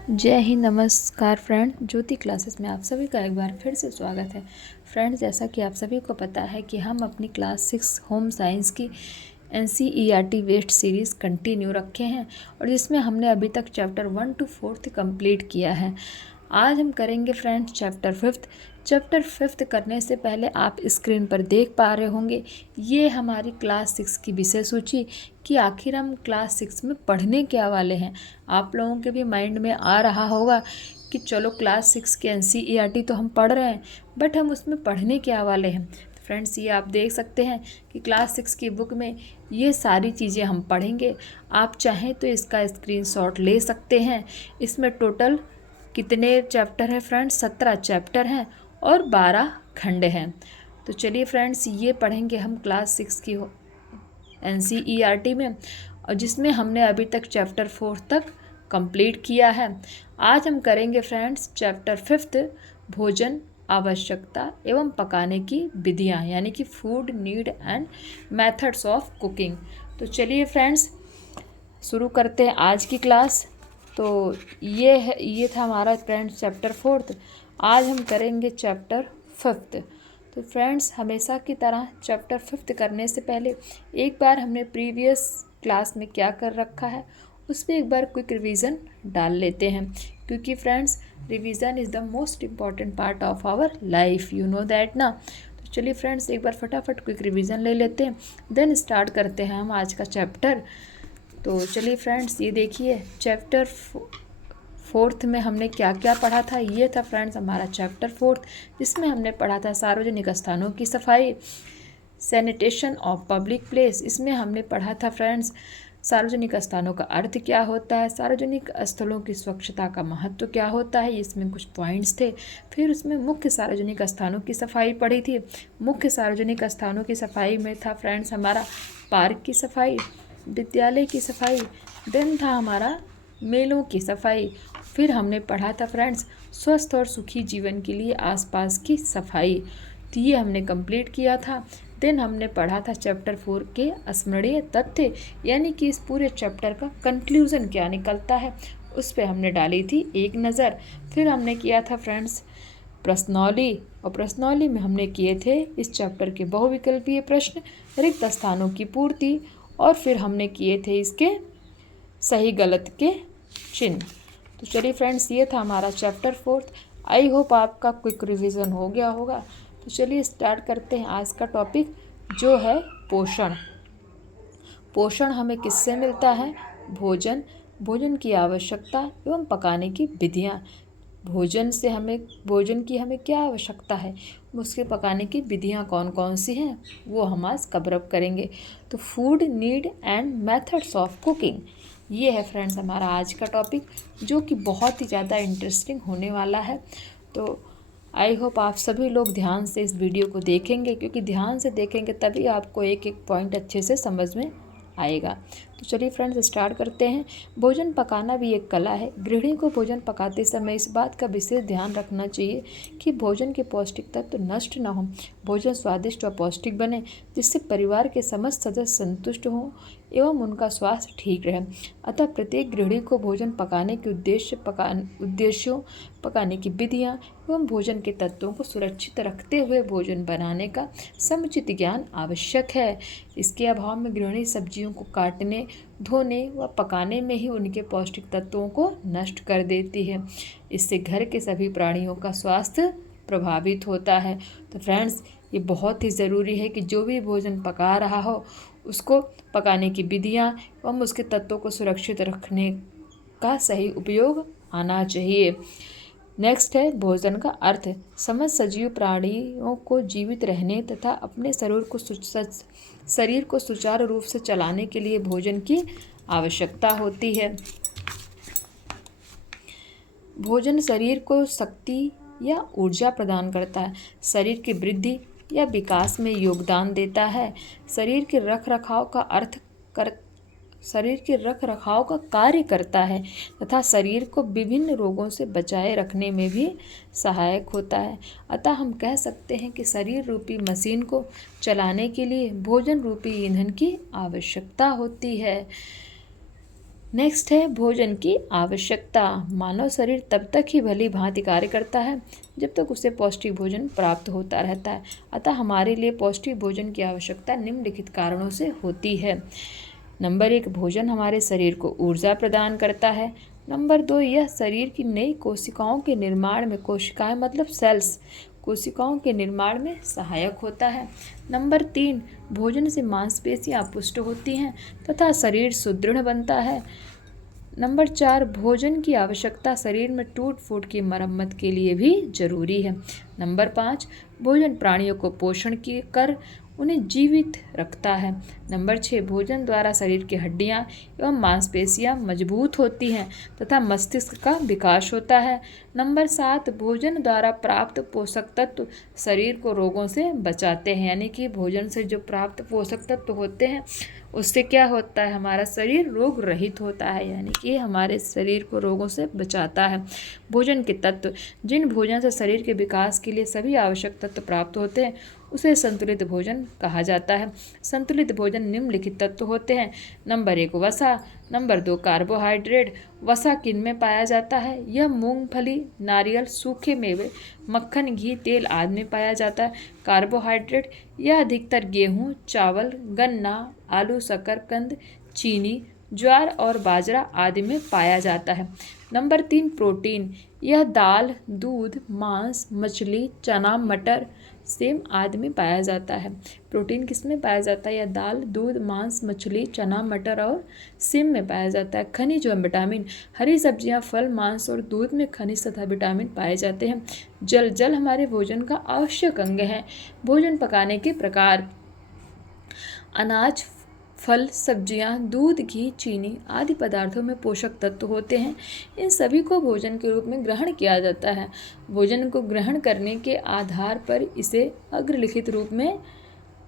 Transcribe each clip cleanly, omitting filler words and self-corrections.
जय हिंद, नमस्कार फ्रेंड। ज्योति क्लासेस में आप सभी का एक बार फिर से स्वागत है। फ्रेंड्स, जैसा कि आप सभी को पता है कि हम अपनी क्लास 6 होम साइंस की NCERT वेस्ट सीरीज़ कंटिन्यू रखे हैं और जिसमें हमने अभी तक चैप्टर 1 to 4 कंप्लीट किया है। आज हम करेंगे फ्रेंड्स चैप्टर 5। चैप्टर 5 करने से पहले आप स्क्रीन पर देख पा रहे होंगे ये हमारी क्लास 6 की विषय सूची कि आखिर हम क्लास 6 में पढ़ने क्या वाले हैं। आप लोगों के भी माइंड में आ रहा होगा कि चलो क्लास 6 के NCERT तो हम पढ़ रहे हैं, बट हम उसमें पढ़ने क्या वाले हैं। फ्रेंड्स, ये आप देख सकते हैं कि क्लास 6 की बुक में ये सारी चीज़ें हम पढ़ेंगे। आप चाहें तो इसका स्क्रीनशॉट ले सकते हैं। इसमें टोटल कितने चैप्टर हैं फ्रेंड्स? 17 चैप्टर हैं और 12 खंड हैं। तो चलिए फ्रेंड्स, ये पढ़ेंगे हम क्लास 6 की NCERT में, और जिसमें हमने अभी तक चैप्टर 4 तक कंप्लीट किया है। आज हम करेंगे फ्रेंड्स चैप्टर 5 भोजन, आवश्यकता एवं पकाने की विधियाँ, यानी कि food need and methods of cooking. तो चलिए फ्रेंड्स, शुरू करते हैं आज की क्लास। तो ये था हमारा फ्रेंड्स चैप्टर 4। आज हम करेंगे चैप्टर 5। तो फ्रेंड्स, हमेशा की तरह चैप्टर 5 करने से पहले एक बार हमने प्रीवियस क्लास में क्या कर रखा है उस पर एक बार क्विक रिवीजन डाल लेते हैं, क्योंकि friends revision is the most important part of our life, you know that ना। तो चलिए फ्रेंड्स, एक बार फटाफट क्विक रिवीजन ले लेते हैं, देन स्टार्ट करते हैं हम आज का चैप्टर। तो चलिए फ्रेंड्स, ये देखिए चैप्टर 4 में हमने क्या क्या पढ़ा था। ये था फ्रेंड्स हमारा चैप्टर 4, जिसमें हमने पढ़ा था सार्वजनिक स्थानों की सफाई, सैनिटेशन ऑफ पब्लिक प्लेस। इसमें हमने पढ़ा था फ्रेंड्स सार्वजनिक स्थानों का अर्थ क्या होता है, सार्वजनिक स्थलों की स्वच्छता का महत्व क्या होता है, इसमें कुछ पॉइंट्स थे। फिर उसमें मुख्य सार्वजनिक स्थानों की सफाई पढ़ी थी। मुख्य सार्वजनिक स्थानों की सफाई में था फ्रेंड्स हमारा पार्क की सफाई, विद्यालय की सफाई, देन था हमारा मेलों की सफाई। फिर हमने पढ़ा था फ्रेंड्स स्वस्थ और सुखी जीवन के लिए आसपास की सफाई। तो ये हमने कंप्लीट किया था। देन हमने पढ़ा था चैप्टर 4 के स्मरणीय तथ्य, यानी कि इस पूरे चैप्टर का कंक्लूजन क्या निकलता है उस पर हमने डाली थी एक नज़र। फिर हमने किया था फ्रेंड्स प्रश्नौली, और प्रश्नौली में हमने किए थे इस चैप्टर के बहुविकल्पीय प्रश्न, रिक्त स्थानों की पूर्ति, और फिर हमने किए थे इसके सही गलत के चिन्ह। तो चलिए फ्रेंड्स, ये था हमारा चैप्टर 4। आई होप आपका क्विक रिवीजन हो गया होगा। तो चलिए स्टार्ट करते हैं आज का टॉपिक, जो है पोषण। पोषण हमें किससे मिलता है? भोजन, भोजन की आवश्यकता एवं पकाने की विधियाँ। भोजन की हमें क्या आवश्यकता है, उसके पकाने की विधियाँ कौन कौन सी हैं, वो हम आज कवर अप करेंगे। तो food need and methods of cooking, ये है फ्रेंड्स हमारा आज का टॉपिक, जो कि बहुत ही ज़्यादा इंटरेस्टिंग होने वाला है। तो आई होप आप सभी लोग ध्यान से इस वीडियो को देखेंगे, क्योंकि ध्यान से देखेंगे तभी आपको एक एक पॉइंट अच्छे से समझ में आएगा। तो चलिए फ्रेंड्स स्टार्ट करते हैं। भोजन पकाना भी एक कला है। गृहिणी को भोजन पकाते समय इस बात का विशेष ध्यान रखना चाहिए कि भोजन के पौष्टिक तत्व नष्ट न हो, भोजन स्वादिष्ट और पौष्टिक बने, जिससे परिवार के समस्त सदस्य संतुष्ट हों एवं उनका स्वास्थ्य ठीक रहे। अतः प्रत्येक गृहिणी को भोजन पकाने के उद्देश्यों, पकाने की विधियाँ एवं भोजन के तत्वों को सुरक्षित रखते हुए भोजन बनाने का समुचित ज्ञान आवश्यक है। इसके अभाव में गृहिणी सब्जियों को काटने, धोने व पकाने में ही उनके पौष्टिक तत्वों को नष्ट कर देती है। इससे घर के सभी प्राणियों का स्वास्थ्य प्रभावित होता है। तो फ्रेंड्स, ये बहुत ही ज़रूरी है कि जो भी भोजन पका रहा हो उसको पकाने की विधियाँ एवं उसके तत्वों को सुरक्षित रखने का सही उपयोग आना चाहिए। नेक्स्ट है भोजन का अर्थ। समस्त सजीव प्राणियों को जीवित रहने तथा अपने शरीर को सुचारू रूप से चलाने के लिए भोजन की आवश्यकता होती है। भोजन शरीर को शक्ति या ऊर्जा प्रदान करता है, शरीर की वृद्धि या विकास में योगदान देता है, शरीर के रख रखाव का कार्य करता है तथा शरीर को विभिन्न रोगों से बचाए रखने में भी सहायक होता है। अतः हम कह सकते हैं कि शरीर रूपी मशीन को चलाने के लिए भोजन रूपी ईंधन की आवश्यकता होती है। नेक्स्ट है भोजन की आवश्यकता। मानव शरीर तब तक ही भली भांति कार्य करता है जब तक उसे पौष्टिक भोजन प्राप्त होता रहता है। अतः हमारे लिए पौष्टिक भोजन की आवश्यकता निम्नलिखित कारणों से होती है। नंबर 1, भोजन हमारे शरीर को ऊर्जा प्रदान करता है। नंबर 2, यह शरीर की नई कोशिकाओं के निर्माण में, कोशिकाएं मतलब सेल्स, कोशिकाओं के निर्माण में सहायक होता है। नंबर 3, भोजन से मांसपेशियां पुष्ट होती हैं तथा शरीर सुदृढ़ बनता है। नंबर 4, भोजन की आवश्यकता शरीर में टूट फूट की मरम्मत के लिए भी जरूरी है। नंबर 5, भोजन प्राणियों को पोषण कर उन्हें जीवित रखता है। नंबर 6, भोजन द्वारा शरीर की हड्डियां एवं मांसपेशियां मजबूत होती हैं तथा मस्तिष्क का विकास होता है। नंबर 7, भोजन द्वारा प्राप्त पोषक तत्व शरीर को रोगों से बचाते हैं, यानी कि भोजन से जो प्राप्त पोषक तत्व होते हैं उससे क्या होता है, हमारा शरीर रोग रहित होता है, यानी कि हमारे शरीर को रोगों से बचाता है। भोजन के तत्व, जिन भोजन से शरीर के विकास के लिए सभी आवश्यक तत्व प्राप्त होते हैं उसे संतुलित भोजन कहा जाता है। संतुलित भोजन निम्नलिखित तत्व होते हैं। नंबर 1, वसा। Number 2, carbohydrate. वसा किन में पाया जाता है? यह मूंगफली, नारियल, सूखे मेवे, मक्खन, घी, तेल आदि में पाया जाता है। कार्बोहाइड्रेट यह अधिकतर गेहूँ, चावल, गन्ना, आलू, शकरकंद, चीनी, ज्वार और बाजरा आदि में पाया जाता है। Number 3, protein. यह दाल, दूध, मांस, मछली, चना, मटर, सेम आदि में पाया जाता है। प्रोटीन किस में पाया जाता है? यह दाल, दूध, मांस, मछली, चना, मटर और सेम में पाया जाता है। खनिज और विटामिन, हरी सब्जियां, फल, मांस और दूध में खनिज तथा विटामिन पाए जाते हैं। जल हमारे भोजन का आवश्यक अंग है। भोजन पकाने के प्रकार, अनाज, फल, सब्जियां, दूध, घी, चीनी आदि पदार्थों में पोषक तत्व होते हैं। इन सभी को भोजन के रूप में ग्रहण किया जाता है। भोजन को ग्रहण करने के आधार पर इसे अग्रलिखित रूप में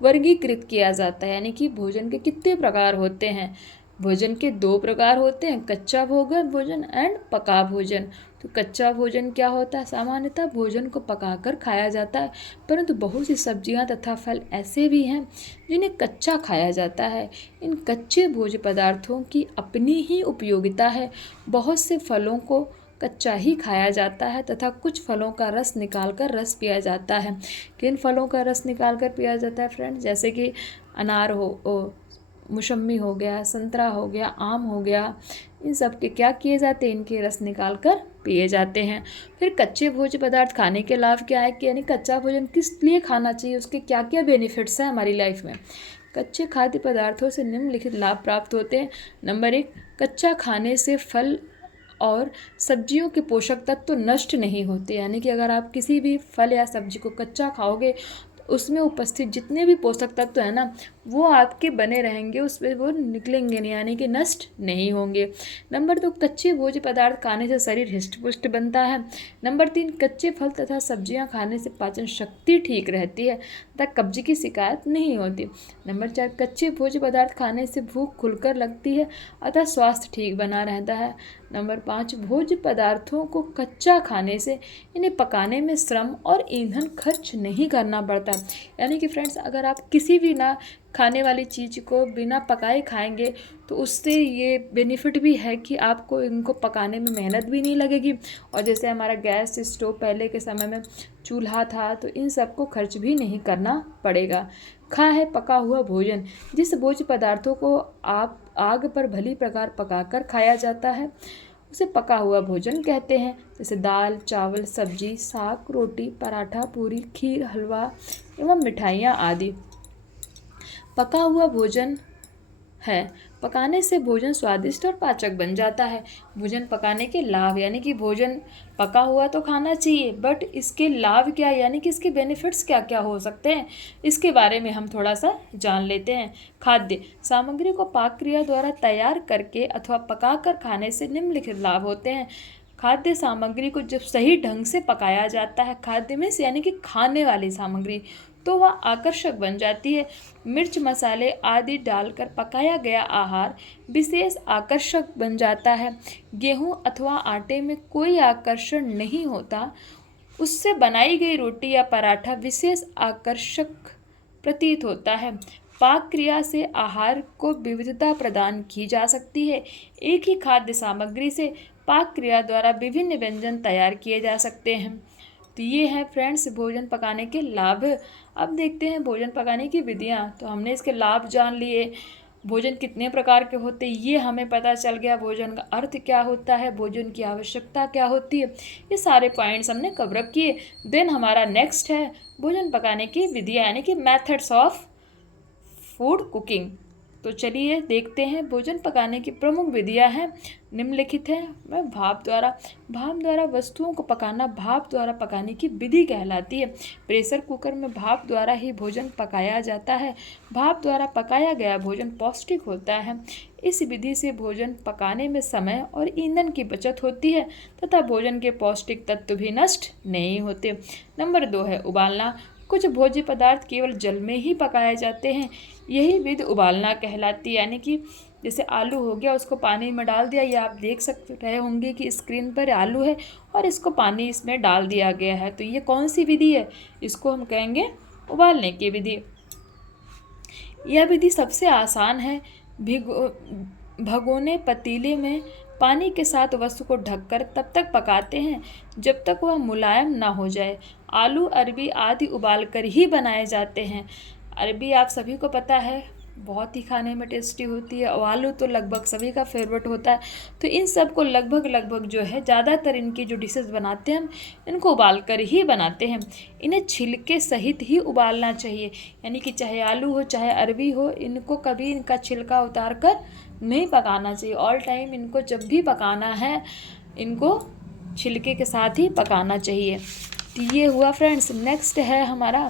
वर्गीकृत किया जाता है, यानी कि भोजन के कितने प्रकार होते हैं। भोजन के 2 प्रकार होते हैं, कच्चा भोजन एंड पका भोजन। तो कच्चा भोजन क्या होता है? सामान्यतः भोजन को पकाकर खाया जाता है, परंतु बहुत सी सब्जियां तथा फल ऐसे भी हैं जिन्हें कच्चा खाया जाता है। इन कच्चे भोज्य पदार्थों की अपनी ही उपयोगिता है। बहुत से फलों को कच्चा ही खाया जाता है तथा कुछ फलों का रस निकालकर रस पिया जाता है। किन फलों का रस निकालकर पिया जाता है फ्रेंड्स? जैसे कि अनार मौसम्मी हो गया, संतरा हो गया, आम हो गया, इन सब के क्या किए जाते हैं? इनके रस निकाल कर पिए जाते हैं। फिर कच्चे भोज्य पदार्थ खाने के लाभ क्या है कि यानी कच्चा भोजन किस लिए खाना चाहिए, उसके क्या क्या बेनिफिट्स हैं हमारी लाइफ में। कच्चे खाद्य पदार्थों से निम्नलिखित लाभ प्राप्त होते हैं। नंबर 1, कच्चा खाने से फल और सब्जियों के पोषक तत्व तो नष्ट नहीं होते, यानी कि अगर आप किसी भी फल या सब्जी को कच्चा खाओगे तो उसमें उपस्थित जितने भी पोषक तत्व है ना वो आपके बने रहेंगे, उसमें वो निकलेंगे नहीं, यानी कि नष्ट नहीं होंगे। नंबर 2, कच्चे भोज्य पदार्थ खाने से शरीर हिष्ट पुष्ट बनता है। नंबर 3, कच्चे फल तथा सब्जियां खाने से पाचन शक्ति ठीक रहती है तथा कब्ज की शिकायत नहीं होती। नंबर 4, कच्चे भोज्य पदार्थ खाने से भूख खुलकर लगती है अतः स्वास्थ्य ठीक बना रहता है। नंबर 5, भोज्य पदार्थों को कच्चा खाने से इन्हें पकाने में श्रम और ईंधन खर्च नहीं करना पड़ता, यानी कि फ्रेंड्स अगर आप किसी भी ना खाने वाली चीज़ को बिना पकाए खाएंगे तो उससे ये बेनिफिट भी है कि आपको इनको पकाने में मेहनत भी नहीं लगेगी। और जैसे हमारा गैस स्टोव पहले के समय में चूल्हा था तो इन सब को खर्च भी नहीं करना पड़ेगा। खा है पका हुआ भोजन, जिस भोज्य पदार्थों को आप आग पर भली प्रकार पकाकर खाया जाता है उसे पका हुआ भोजन कहते हैं। जैसे दाल, चावल, सब्जी, साग, रोटी, पराठा, पूरी, खीर, हलवा एवं मिठाइयाँ आदि पका हुआ भोजन है। पकाने से भोजन स्वादिष्ट और पाचक बन जाता है। भोजन पकाने के लाभ, यानी कि भोजन पका हुआ तो खाना चाहिए, बट इसके लाभ क्या, यानी कि इसके बेनिफिट्स क्या क्या हो सकते हैं, इसके बारे में हम थोड़ा सा जान लेते हैं। खाद्य सामग्री को पाक क्रिया द्वारा तैयार करके अथवा पकाकर खाने से निम्नलिखित लाभ होते हैं। खाद्य सामग्री को जब सही ढंग से पकाया जाता है, खाद्य में यानी कि खाने वाली सामग्री, तो वह आकर्षक बन जाती है। मिर्च, मसाले आदि डालकर पकाया गया आहार विशेष आकर्षक बन जाता है। गेहूं अथवा आटे में कोई आकर्षण नहीं होता, उससे बनाई गई रोटी या पराठा विशेष आकर्षक प्रतीत होता है। पाक क्रिया से आहार को विविधता प्रदान की जा सकती है। एक ही खाद्य सामग्री से पाक क्रिया द्वारा विभिन्न व्यंजन तैयार किए जा सकते हैं। तो ये है फ्रेंड्स भोजन पकाने के लाभ। अब देखते हैं भोजन पकाने की विधियाँ। तो हमने इसके लाभ जान लिए, भोजन कितने प्रकार के होते हैं ये हमें पता चल गया, भोजन का अर्थ क्या होता है, भोजन की आवश्यकता क्या होती है, ये सारे पॉइंट्स हमने कवर किए। देन हमारा नेक्स्ट है भोजन पकाने की विधियाँ यानी कि मेथड्स ऑफ फूड कुकिंग। तो चलिए देखते हैं भोजन पकाने की प्रमुख विधियां हैं, निम्नलिखित है। भाप द्वारा वस्तुओं को पकाना भाप द्वारा पकाने की विधि कहलाती है। प्रेशर कुकर में भाप द्वारा ही भोजन पकाया जाता है। भाप द्वारा पकाया गया भोजन पौष्टिक होता है। इस विधि से भोजन पकाने में समय और ईंधन की बचत होती है तथा भोजन के पौष्टिक तत्व भी नष्ट नहीं होते। नंबर 2 है उबालना। कुछ भोज्य पदार्थ केवल जल में ही पकाए जाते हैं, यही विधि उबालना कहलाती है। यानी कि जैसे आलू हो गया, उसको पानी में डाल दिया, या आप देख सकते रहे होंगे कि स्क्रीन पर आलू है और इसको पानी इसमें डाल दिया गया है, तो ये कौन सी विधि है, इसको हम कहेंगे उबालने की विधि। यह विधि सबसे आसान है। भगोने पतीले में पानी के साथ वस्तु को ढककर तब तक पकाते हैं जब तक वह मुलायम ना हो जाए। आलू, अरबी आदि उबालकर ही बनाए जाते हैं। अरबी आप सभी को पता है बहुत ही खाने में टेस्टी होती है, और आलू तो लगभग सभी का फेवरेट होता है। तो इन सब को लगभग जो है ज़्यादातर इनकी जो डिशेस बनाते हैं हम इनको उबाल कर ही बनाते हैं। इन्हें छिलके सहित ही उबालना चाहिए, यानी कि चाहे आलू हो चाहे अरबी हो, इनको कभी इनका छिलका उतार कर नहीं पकाना चाहिए। ऑल टाइम इनको जब भी पकाना है इनको छिलके के साथ ही पकाना चाहिए। तो ये हुआ फ्रेंड्स। नेक्स्ट है हमारा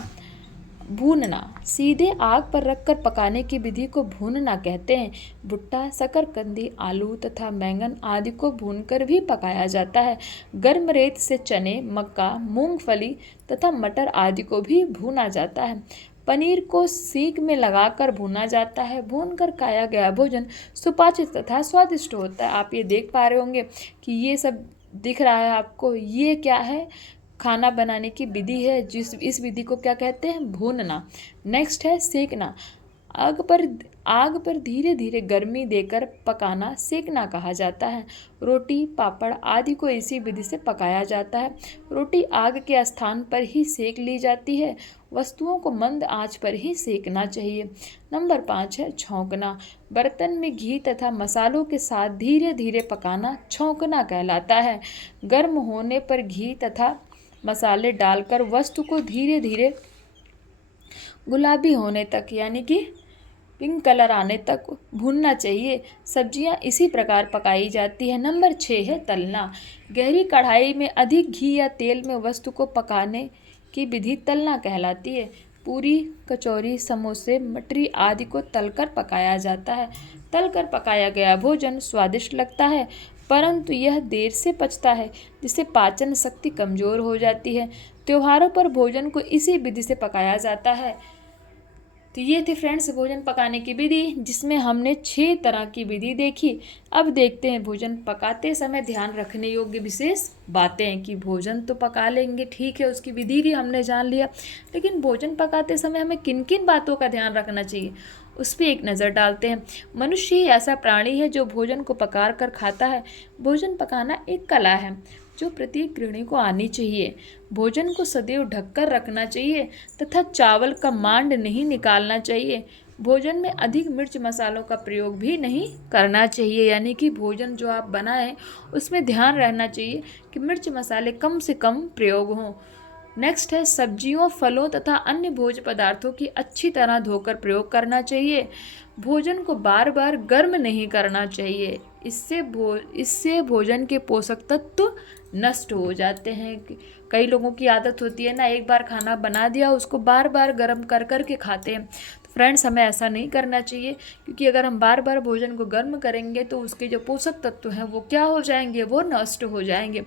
भूनना। सीधे आग पर रखकर पकाने की विधि को भूनना कहते हैं। भुट्टा, शकरकंदी, आलू तथा बैंगन आदि को भूनकर भी पकाया जाता है। गर्म रेत से चने, मक्का, मूंगफली तथा मटर आदि को भी भूना जाता है। पनीर को सीख में लगाकर भूना जाता है। भूनकर खाया गया भोजन सुपाच्य तथा स्वादिष्ट होता है। आप ये देख पा रहे होंगे कि ये सब दिख रहा है आपको, ये क्या है, खाना बनाने की विधि है। इस विधि को क्या कहते हैं, भूनना। नेक्स्ट है सेकना। आग पर धीरे धीरे गर्मी देकर पकाना सेकना कहा जाता है। रोटी, पापड़ आदि को इसी विधि से पकाया जाता है। रोटी आग के स्थान पर ही सेक ली जाती है। वस्तुओं को मंद आंच पर ही सेकना चाहिए। नंबर 5 है छौंकना। बर्तन में घी तथा मसालों के साथ धीरे धीरे पकाना छौंकना कहलाता है। गर्म होने पर घी तथा मसाले डालकर वस्तु को धीरे धीरे गुलाबी होने तक यानी कि पिंक कलर आने तक भूनना चाहिए। सब्जियां इसी प्रकार पकाई जाती है। नंबर 6 है तलना। गहरी कढ़ाई में अधिक घी या तेल में वस्तु को पकाने की विधि तलना कहलाती है। पूरी, कचौरी, समोसे, मटरी आदि को तलकर पकाया जाता है। तलकर पकाया गया भोजन स्वादिष्ट लगता है, परंतु यह देर से पचता है, जिससे पाचन शक्ति कमजोर हो जाती है। त्योहारों पर भोजन को इसी विधि से पकाया जाता है। तो ये थी फ्रेंड्स भोजन पकाने की विधि, जिसमें हमने 6 तरह की विधि देखी। अब देखते हैं भोजन पकाते समय ध्यान रखने योग्य विशेष बातें। कि भोजन तो पका लेंगे, ठीक है, उसकी विधि भी हमने जान लिया, लेकिन भोजन पकाते समय हमें किन किन बातों का ध्यान रखना चाहिए उस पर एक नज़र डालते हैं। मनुष्य ही ऐसा प्राणी है जो भोजन को पका कर खाता है। भोजन पकाना एक कला है जो प्रत्येक गृहिणी को आनी चाहिए। भोजन को सदैव ढककर रखना चाहिए तथा चावल का मांड नहीं निकालना चाहिए। भोजन में अधिक मिर्च मसालों का प्रयोग भी नहीं करना चाहिए, यानी कि भोजन जो आप बनाएं उसमें ध्यान रहना चाहिए कि मिर्च मसाले कम से कम प्रयोग हों। नेक्स्ट है सब्जियों, फलों तथा अन्य भोज्य पदार्थों की अच्छी तरह धोकर प्रयोग करना चाहिए। भोजन को बार बार गर्म नहीं करना चाहिए, इससे भोजन के पोषक तत्व नष्ट हो जाते हैं। कई लोगों की आदत होती है ना, एक बार खाना बना दिया उसको बार बार गर्म कर कर के खाते हैं। तो फ्रेंड्स हमें ऐसा नहीं करना चाहिए, क्योंकि अगर हम बार बार भोजन को गर्म करेंगे तो उसके जो पोषक तत्व हैं वो क्या हो जाएंगे, वो नष्ट हो जाएंगे।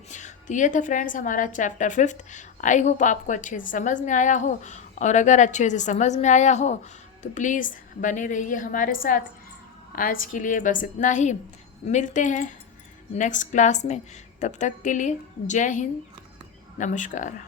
तो ये था फ्रेंड्स हमारा चैप्टर 5। आई होप आपको अच्छे से समझ में आया हो, और अगर अच्छे से समझ में आया हो तो प्लीज़ बने रहिए हमारे साथ। आज के लिए बस इतना ही, मिलते हैं नेक्स्ट क्लास में। तब तक के लिए जय हिंद, नमस्कार।